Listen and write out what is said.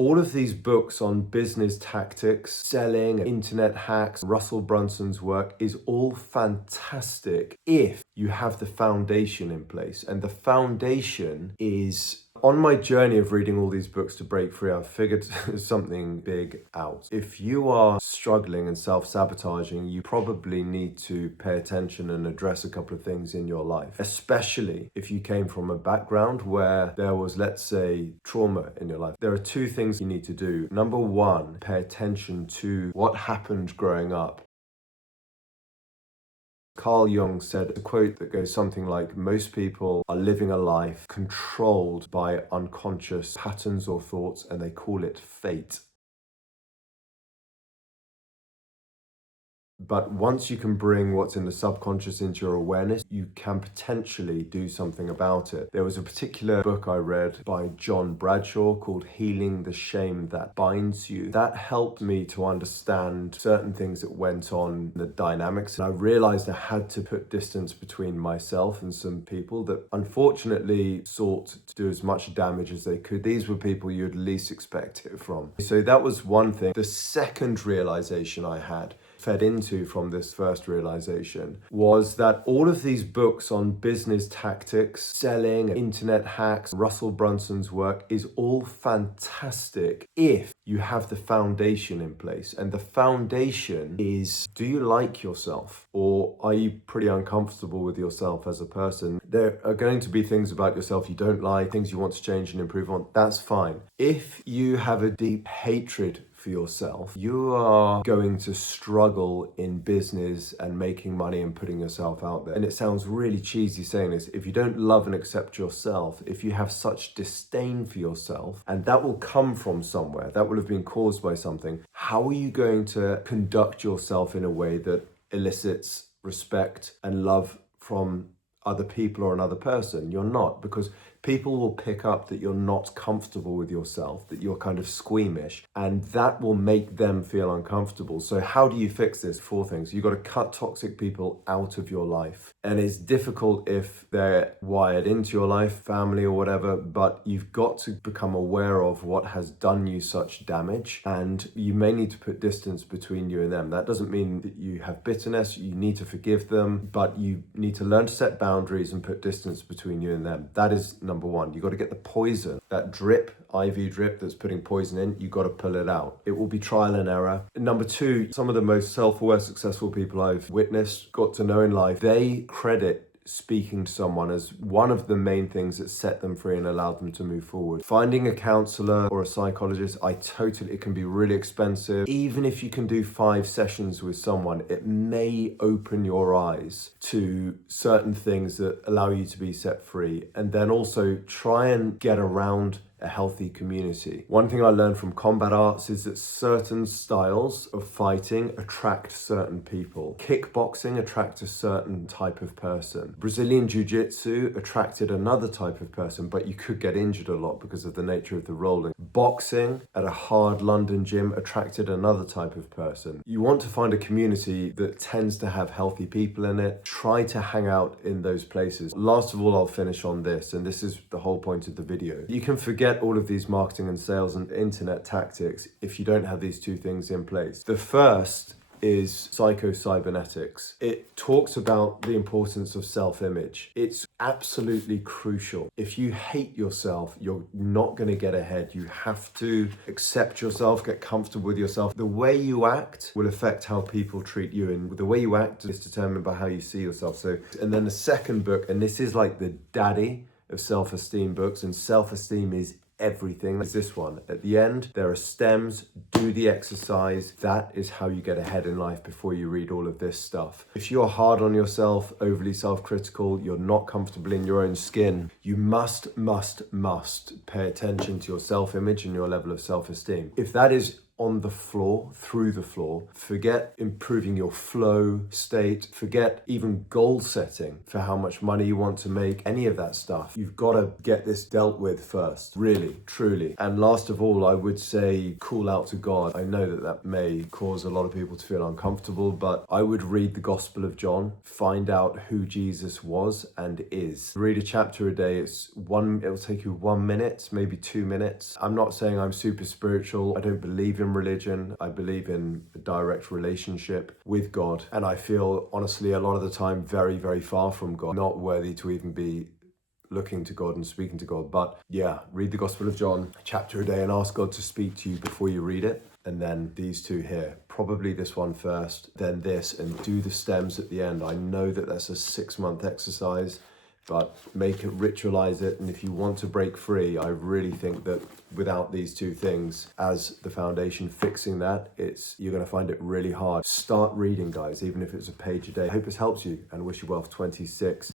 all of these books on business tactics, selling, internet hacks, Russell Brunson's work is all fantastic if you have the foundation in place. And the foundation is, on my journey of reading all these books to break free, I've figured something big out. If you are struggling and self-sabotaging, you probably need to pay attention and address a couple of things in your life, especially if you came from a background where there was, let's say, trauma in your life. There are two things you need to do. Number one, pay attention to what happened growing up. Carl Jung said a quote that goes something like, most people are living a life controlled by unconscious patterns or thoughts, and they call it fate. But once you can bring what's in the subconscious into your awareness, you can potentially do something about it. There was a particular book I read by John Bradshaw called Healing the Shame That Binds You. That helped me to understand certain things that went on, the dynamics. And I realized I had to put distance between myself and some people that unfortunately sought to do as much damage as they could. These were people you'd least expect it from. So that was one thing. The second realization I had fed into from this first realization was that all of these books on business tactics, selling, internet hacks, Russell Brunson's work is all fantastic if you have the foundation in place. And the foundation is, do you like yourself? Or are you pretty uncomfortable with yourself as a person? There are going to be things about yourself you don't like, things you want to change and improve on. That's fine. If you have a deep hatred for yourself, you are going to struggle in business and making money and putting yourself out there. And it sounds really cheesy saying this. If you don't love and accept yourself, if you have such disdain for yourself, and that will come from somewhere, that will have been caused by something, how are you going to conduct yourself in a way that elicits respect and love from other people or another person? You're not, because people will pick up that you're not comfortable with yourself, that you're kind of squeamish, and that will make them feel uncomfortable. So how do you fix this? 4 things. You've got to cut toxic people out of your life. And it's difficult if they're wired into your life, family or whatever, but you've got to become aware of what has done you such damage, and you may need to put distance between you and them. That doesn't mean that you have bitterness. You need to forgive them, but you need to learn to set boundaries and put distance between you and them. That is number one. You got to get the poison, that drip, IV drip that's putting poison in, you got to pull it out. It will be trial and error. Number 2, some of the most self-aware, successful people I've witnessed, got to know in life, they credit speaking to someone as one of the main things that set them free and allowed them to move forward. Finding a counselor or a psychologist, it can be really expensive. Even if you can do 5 sessions with someone, it may open your eyes to certain things that allow you to be set free. And then also try and get around a healthy community. One thing I learned from combat arts is that certain styles of fighting attract certain people. Kickboxing attracts a certain type of person. Brazilian Jiu-Jitsu attracted another type of person, but you could get injured a lot because of the nature of the rolling. Boxing at a hard London gym attracted another type of person. You want to find a community that tends to have healthy people in it. Try to hang out in those places. Last of all, I'll finish on this, and this is the whole point of the video. You can forget all of these marketing and sales and internet tactics if you don't have these 2 things in place. The first is psycho-cybernetics. It talks about the importance of self-image. It's absolutely crucial. If you hate yourself, you're not going to get ahead. You have to accept yourself, get comfortable with yourself. The way you act will affect how people treat you, and the way you act is determined by how you see yourself. So, and then the second book, and this is like the daddy of self-esteem books, and self-esteem is everything, is this one. At the end, there are stems. Do the exercise. That is how you get ahead in life before you read all of this stuff. If you're hard on yourself, overly self-critical, you're not comfortable in your own skin, you must pay attention to your self-image and your level of self-esteem. If that is on the floor, through the floor. Forget improving your flow state. Forget even goal setting for how much money you want to make, any of that stuff. You've got to get this dealt with first, really, truly. And last of all, I would say call out to God. I know that that may cause a lot of people to feel uncomfortable, but I would read the Gospel of John, find out who Jesus was and is. Read a chapter a day. It'll take you 1 minute, maybe 2 minutes. I'm not saying I'm super spiritual. I don't believe in religion. I believe in a direct relationship with God. And I feel, honestly, a lot of the time very, very far from God, not worthy to even be looking to God and speaking to God. But yeah, read the Gospel of John, a chapter a day, and ask God to speak to you before you read it. And then these two here, probably this one first, then this, and do the stems at the end. I know that that's a 6-month exercise, but make it, ritualize it. And if you want to break free, I really think that without these two things as the foundation, fixing that, you're going to find it really hard. Start reading, guys, even if it's a page a day. I hope this helps you, and wish you well for 26.